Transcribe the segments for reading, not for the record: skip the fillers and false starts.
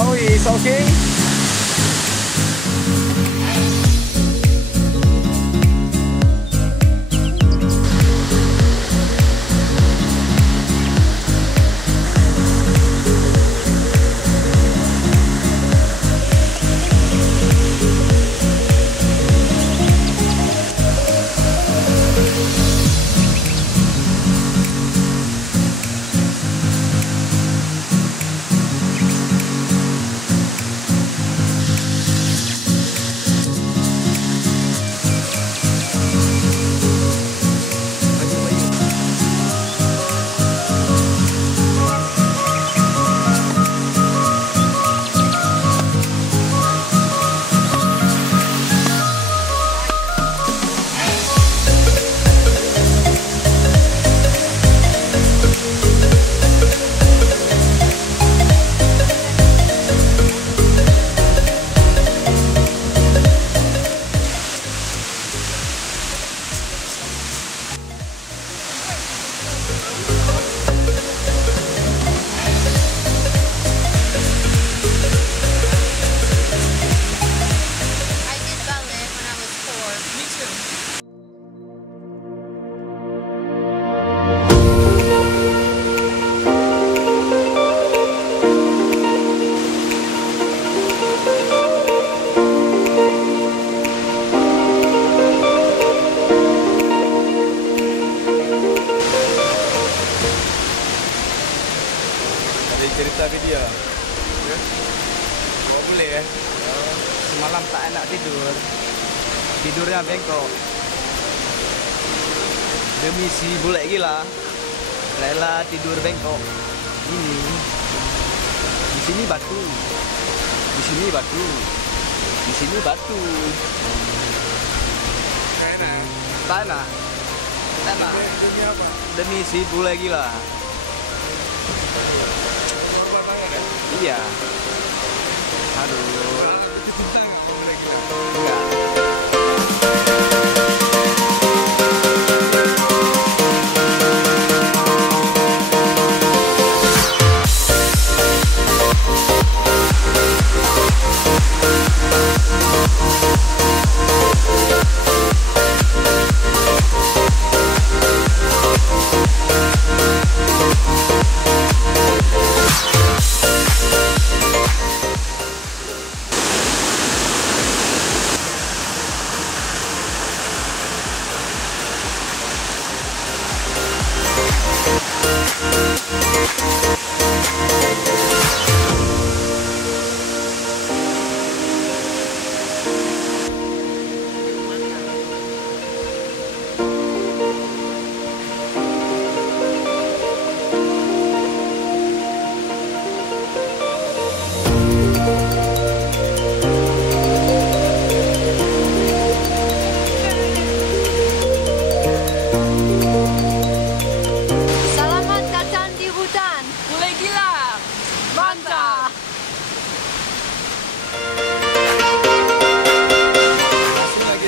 Oh, it's okay. Cerita video ya? Oh, boleh ya? Semalam tak enak tidur. Tidurnya bengkok. Demi si bule gila rela tidur bengkok. Ini di sini batu. Di sini batu. Di sini batu. Tanah. Tanah. Demi apa? Demi si bule gila. Iya. Aduh. Enggak.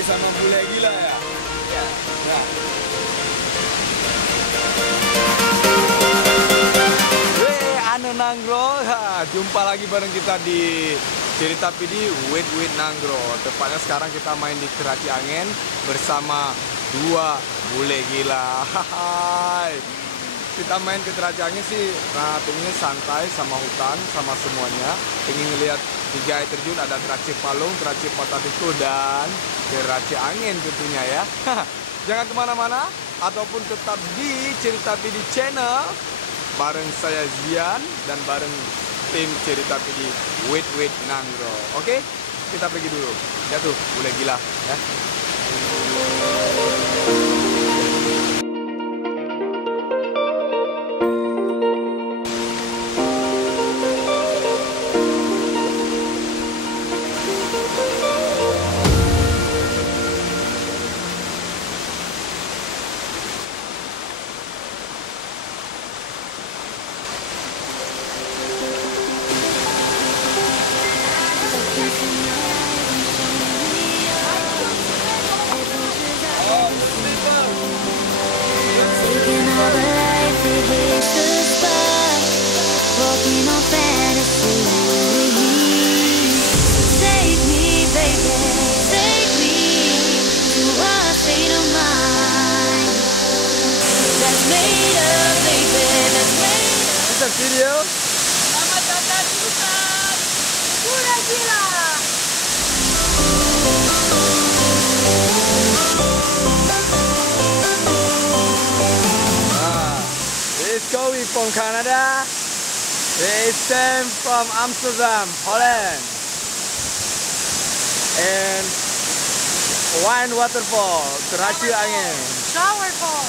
Sama bule gila ya? Ya. Anu Nanggro, jumpa lagi bareng kita di Cerita PD with Nanggro. Tepatnya sekarang kita main di Keraci Angin bersama dua bule gila. Hai. Kita main ke Keraci Angin sih, nah pengennya santai sama hutan, sama semuanya. Pengen ngeliat 3 air terjun, ada Keraci Palung, Keraci Patatiku, dan Keraci Angin tentunya ya. Jangan kemana-mana, ataupun tetap di Cerita PD Channel bareng saya Zian dan bareng tim Cerita PD with Nanggro. Oke, kita pergi dulu. Ya tuh, bule gila ya. video. Selamat datang di hutan Bule Gila. This is Kobe from Canada. This is Sam from Amsterdam, Holland. And wine waterfall, Teracu Angin. Shower fall.